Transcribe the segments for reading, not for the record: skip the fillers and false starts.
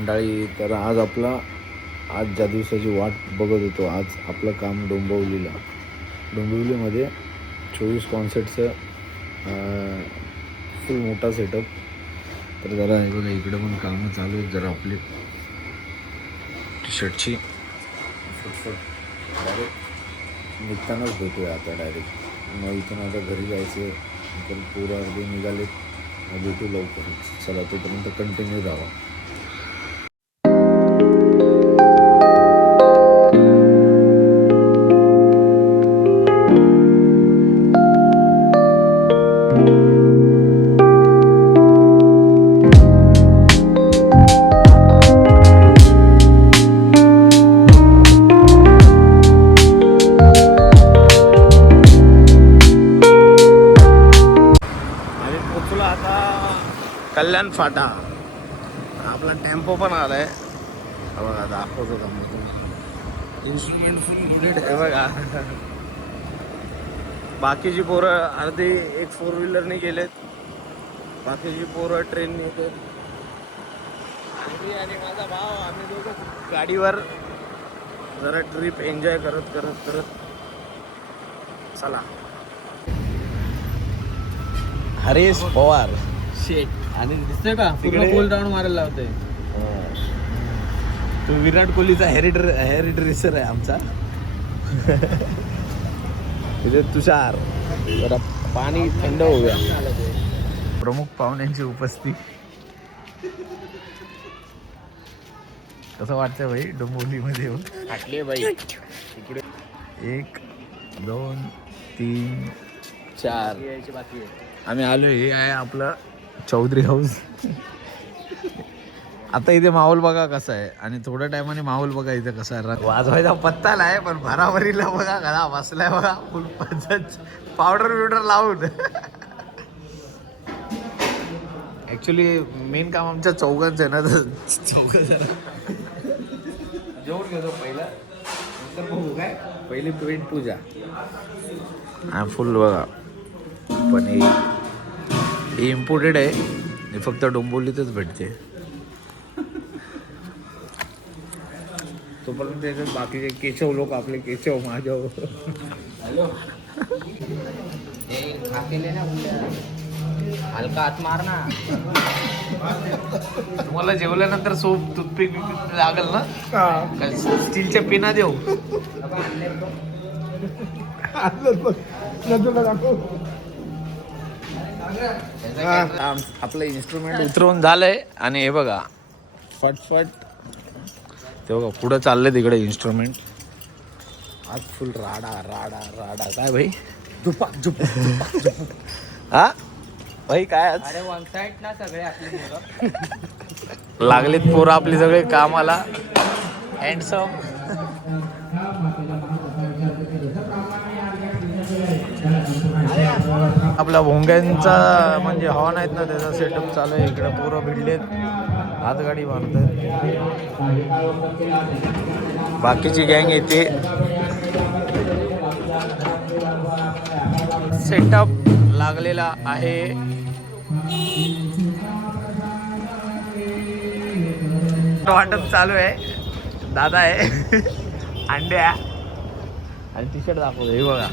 मंडळी. तर आज ज्या दिवसाची वाट बघत होतो, आज आपलं काम डोंबिवलीमध्ये 24 कॉन्सर्टचं फुल मोठा सेटअप. तर जरा हे बघा, इकडं पण कामं चालू आहेत. जरा आपली टी शर्टची फुटफुट डायरेक्ट निघतानाच भेटूया आता डायरेक्ट. मग इथून आता घरी जायचं, तर पोरं अर्धे निघाले, भेटू लवकरच. चला, तोपर्यंत कंटिन्यू राहा. कल्याण फाटा. आपला टेम्पो पण आलाय बघा, दाखवतो तुम्ही. इन्स्ट्रुमेंट फुल लोडेड आहे बघा. बाकीची पोरं अर्धी एक 4 व्हीलरने गेलेत, बाकीची पोरं ट्रेनने येतात. आणि माझा भाव, आम्ही दोघं गाडीवर जरा ट्रिप एन्जॉय करत करत करत चला. हरीश पवार शेट आणि दिसतोय का पूर्ण गोल राऊंड मारायला लावतोय. तो विराट कोहलीचा हेरिट रेसर आहे आमचा. तिथे तुषार. जरा पाणी थंड होऊया. प्रमुख पाहुण्यांची उपस्थिती. कसं वाटतंय भाई डोंबिवलीमध्ये येऊन? फाटले बाई. इकडे 1 2 3 4 यायची बाकी आहे. आम्ही आलो. हे आहे आपलं चौधरी हाऊस. आता इथे माहोल बघा कसा आहे, आणि थोड्या टायमाने माहोल बघा इथे कसा आहे. वाजवायचा पत्ता नाही, पण भराभरीला बघा घरा बसलाय बघा, फुल पावडर बिवडर लावून. ऍक्च्युली मेन काम आमच्या चौघांचं आहे ना, तर चौघ जरा जेवण घेतो पहिला, नंतर बघू काय. पहिली पेंट पूजा हा फुल बघा. पण ही इम्पोर्टेड आहे, हे फक्त डोंबिवलीतच भेटते. तोपर्यंत त्याच्यात बाकीचे केचव लोक, आपले केचव माझव. हॅलो खाकेले ना हलका हात मार ना. तुम्हाला जेवल्यानंतर सोप टूथपिक लागेल ना, स्टीलच्या पिना देऊ. आपलं इन्स्ट्रुमेंट उतरवून झालंय, आणि हे बघा फटफट ते बघा पुढं चाललंय तिकडे इन्स्ट्रुमेंट. आज फुल राडा राडा राडा. काय भाई झुपाक झुपाक हा भाई काय आज? अरे वन साइड ना सगळे आपले लागलेत पोरं आपली सगळे कामाला. हँडसम. आपल्या भोंग्यांचा म्हणजे हॉर्न आहेत ना, त्याचा सेटअप चालू आहे. इकडे पोरं भिडलेत, हातगाडी बांधतात. बाकीची गँग येते. सेटअप लागलेला आहे. वाटप चालू आहे. दादा आहे अंड्या आणि टी शर्ट दाखवतो. हे बघा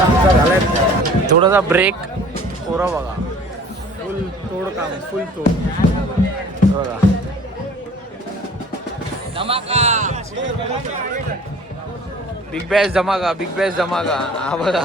आमचा झालाय थोडासा ब्रेक. पोरं बघा फुल तोड काम, फुल तोड. बघा बिग बॅश धमाका, बिग बॅश धमाका. हा बघा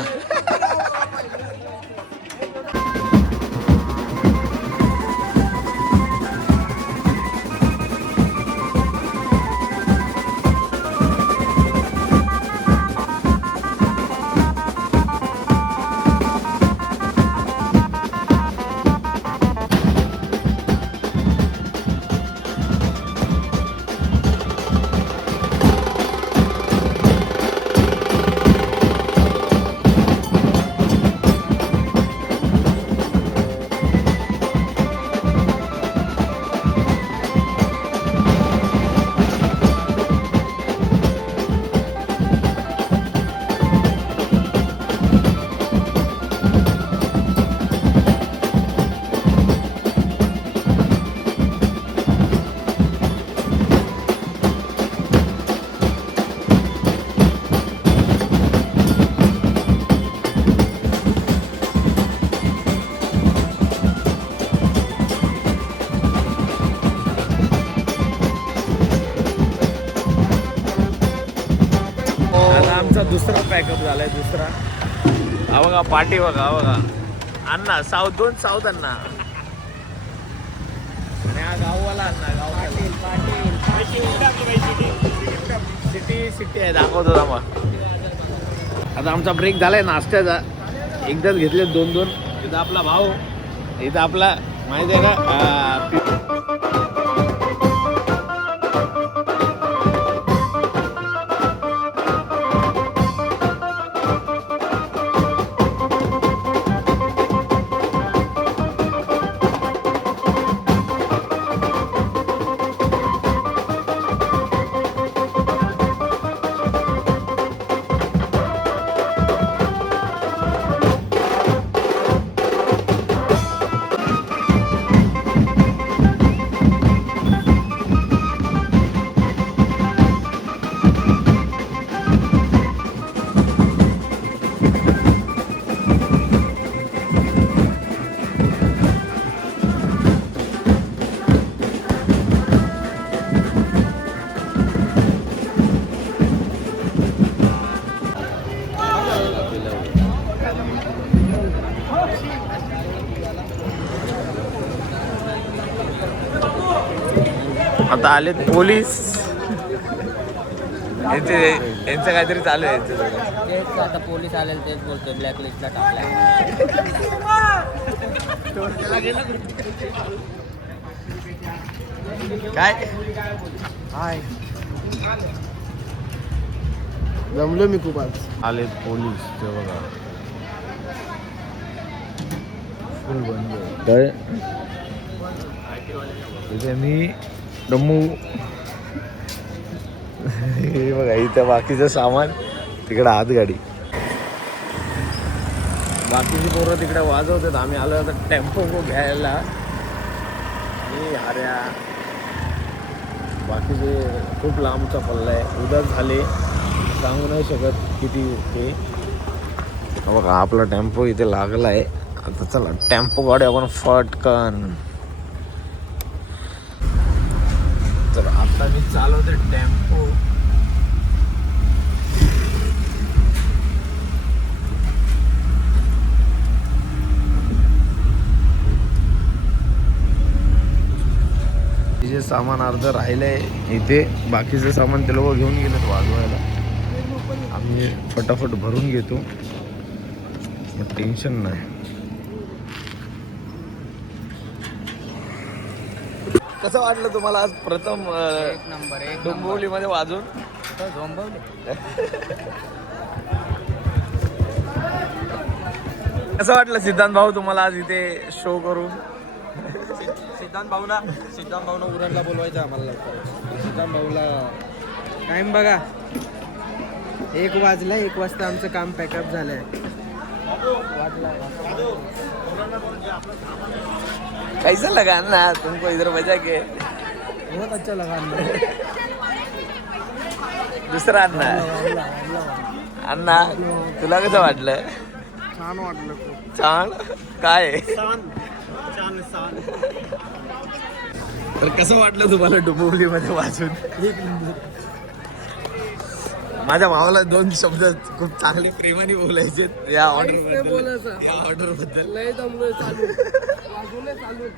आमचा दुसरा पॅकअप झालाय. दुसरा हा बघा पाठी बघा, हा बघा अण्णा साऊथ, दोन साऊथ अण्णा आणि हा गाववाला अण्णा. गाव सिटी सिटी आहे, दाखवतो थांबा. आता आमचा ब्रेक झालाय नाश्त्याचा. एकदाच घेतले दोन दोन. इथं आपला भाऊ, इथं आपला माहिती आहे का आता आलेत पोलीस. यांचं काहीतरी चालू आहे. तेच आता पोलीस आलेले तेच बोलतोय, ब्लॅकलिस्टला टाकलाय. काय हाय, जमलो मी खूप आज. आलेत पोलीस ते बघा. फुल बंद काय इथे मी दम्मू. हे बघा इथं बाकीचं सामान, तिकडं आत गाडी. बाकीची पोरं तिकडे वाजवतात. आम्ही आलो आता टेम्पो घ्यायला. आणि हार्या बाकीचे खूप लांबचा पल्ला आहे. उद्या झाले सांगू नाही शकत किती ते. बघा आपला टेम्पो इथे लागला आहे. आता चला टेम्पो गाडी आपण फटकन. तर आता मी चालवते टेम्पो. जे सामान अर्ध राहिलंय इथे, बाकीचं सामान ते लोक घेऊन गेलेत वाजवायला. आम्ही फटाफट भरून घेतो, मग टेन्शन नाही. कसं वाटलं तुम्हाला आज प्रथम एक नंबर, एक नंबर. डोंबिवलीमध्ये वाजून? झोंबवले. कसं वाटलं सिद्धांत भाऊ तुम्हाला आज इथे शो करून? सिद्धांत भाऊला उरणला बोलवायचं आम्हाला लवकर. सिद्धांत भाऊला टाइम बघा, 1 वाजला. 1 वाजता आमचं काम पॅकअप झालंय. कैसा लगा ना तुमको इधर बजा के? बहुत अच्छा लगा. दुसरा अन्ना अण्णा तुला कसं वाटलं? छान वाटलं खूप. छान काय छान तर कसं वाटलं तुम्हाला डोंबिवलीमध्ये वाचून? माझ्या भावाला 2 शब्द खूप चांगले प्रेमाने बोलायचे या ऑर्डर बद्दल.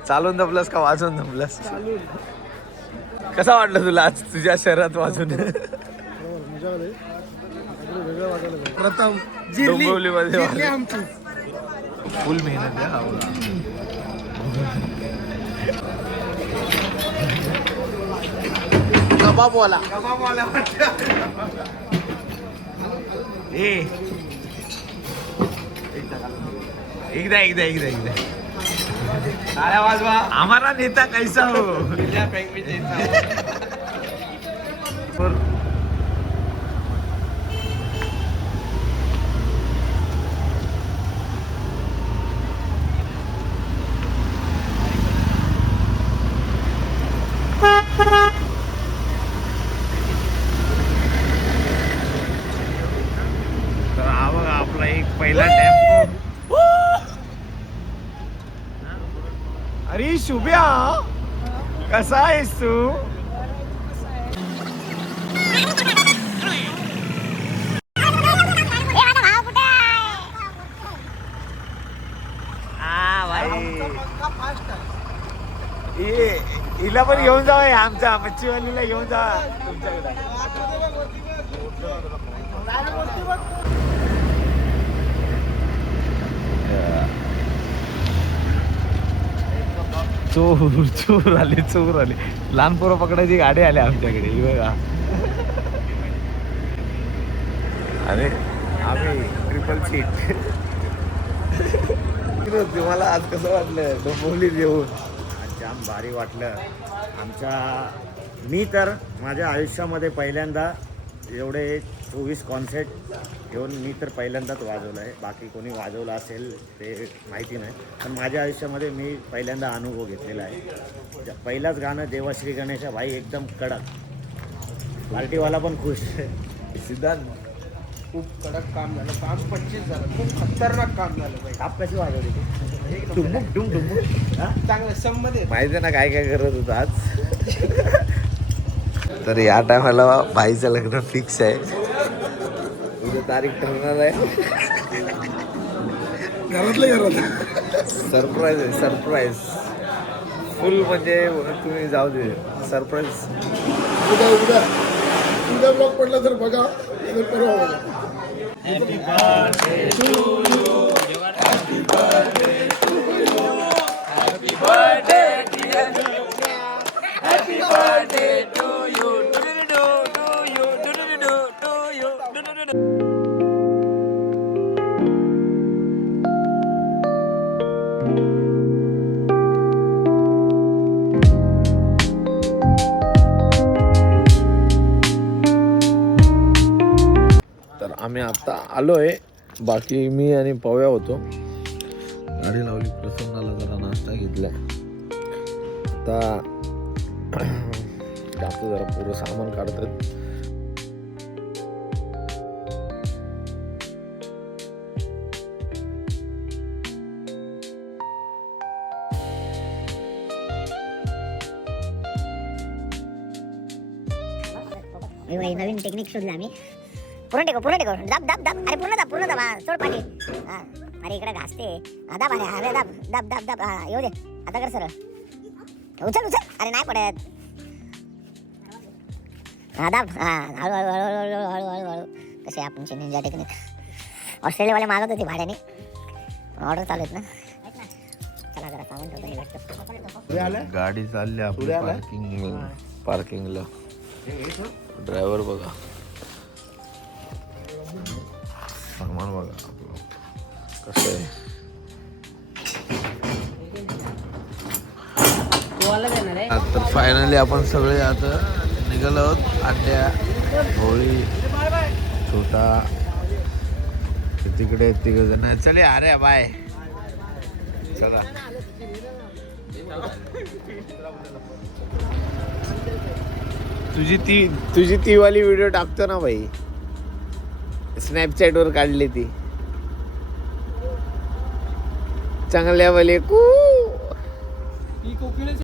चालून दमलंस का वाजून दमलंस? कसा वाटलं तुला आज तुझ्या शहरात वाजून? प्रथम डोंबिवलीमध्ये आमची फुल मेहनत आहे. कबाबवाला एकदा साऱ्या वाजवा. हमारा नेता कैसा हो? तर हा बघा आपला एक पहिला टेम्पो. अरे शुभ्या कसा आहेस तू? हिला पण घेऊन जावा, आमच्या मच्छीवालीला घेऊन जा तुमच्याकडे. चोर आले. लहान पोरं पकडायची गाडी आली आमच्याकडे. ही बघा. अरे आम्ही ट्रिपल सीट. तुम्हाला आज कसं वाटलं डोंबिवलीत येऊन? जाम भारी वाटलं. मी तर माझ्या आयुष्यामध्ये पहिल्यांदा एवढे 24 कॉन्सर्ट घेऊन मी तर पहिल्यांदाच वाजवलं आहे. बाकी कोणी वाजवलं असेल ते माहिती नाही, पण माझ्या आयुष्यामध्ये मी पहिल्यांदा अनुभव घेतलेला आहे. पहिलाच गाणं देवाश्री गणेशा भाई एकदम कडक. पार्टीवाला पण खुश. सिद्धांत खूप कडक काम झालं. काम 25 झालं. खूप खतरनाक काम झालं पाहिजे. आप कशी वाजवली ती? डुंबुक डुंबुक. चांगलं संमत माहिती ना काय करत होतं आज. तर या टायमाला भाईचं लग्न फिक्स आहे. उद्या तारीख ठरणार आहे. सरप्राईज आहे. सरप्राईज फुल म्हणजे तुम्ही जाऊ दे. सरप्राईज उद्या ब्लॉग पडला तर बघा. परवा बघा. तर आम्ही आता आलोय. बाकी मी आणि पव्या होतो. गाडी लावली. प्रसन्नाला जरा नाश्ता घेतला. आता जास्त जरा पुरं सामान काढतात. नवीन टेक्निक शोधली आम्ही. पूर्ण टेको दाब अरे पूर्ण दाब हा सोड पाठी. हा अरे इकडे घासते. दाब अरे दाब हा येऊ दे. आता कर सरळ. उचल अरे नाही पडत. हा दाब हा हळू. कसे आपण निंजा टेक्निक. ऑस्ट्रेलियावाले मागत होते भाड्याने. ऑर्डर चालू आहेत ना. चला जरा सामान ठेवतो. गाडी चालली आपली पार्किंगला. ड्रायव्हर बघा. सामान बघा आपलं कसं आहे. तर फायनली आपण सगळे आता निघालो आहोत. आड्या होळी छोटा तिकडे 3 जण. चले अरे बाय. चला तुझी ती वाली व्हिडिओ टाकतो ना भाई. स्नॅपचॅट वर काढली ती चांगल्या वाले कू